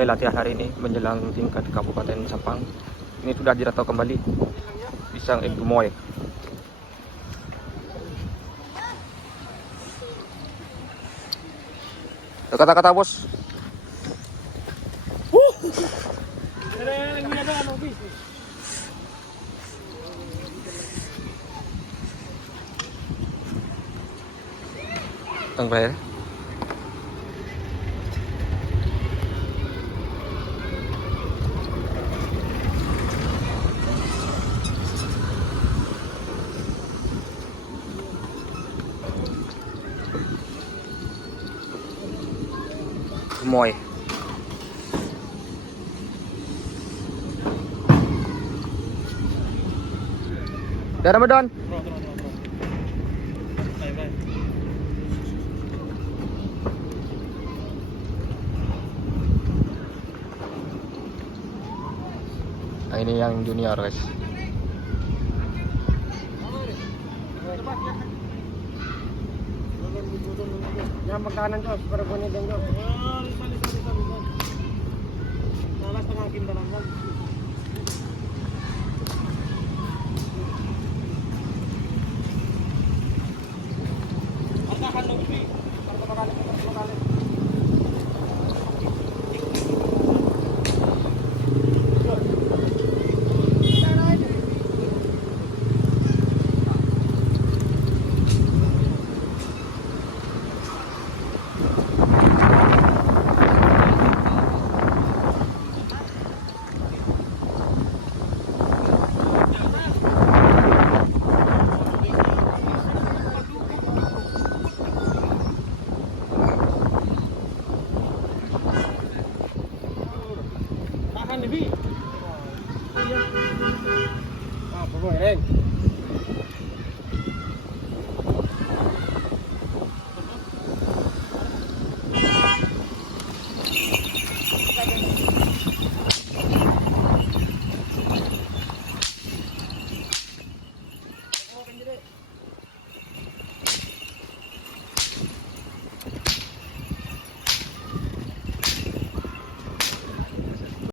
pakai latihan hari ini menjelang tingkat Kabupaten Sampang. Ini sudah dirantau kembali pisang Gemoy. Kata-kata bos. Tang player. Gemoy. Dah Ramadan. Nah, ini yang junior guys. Yang makanan tuh, perempuan itu.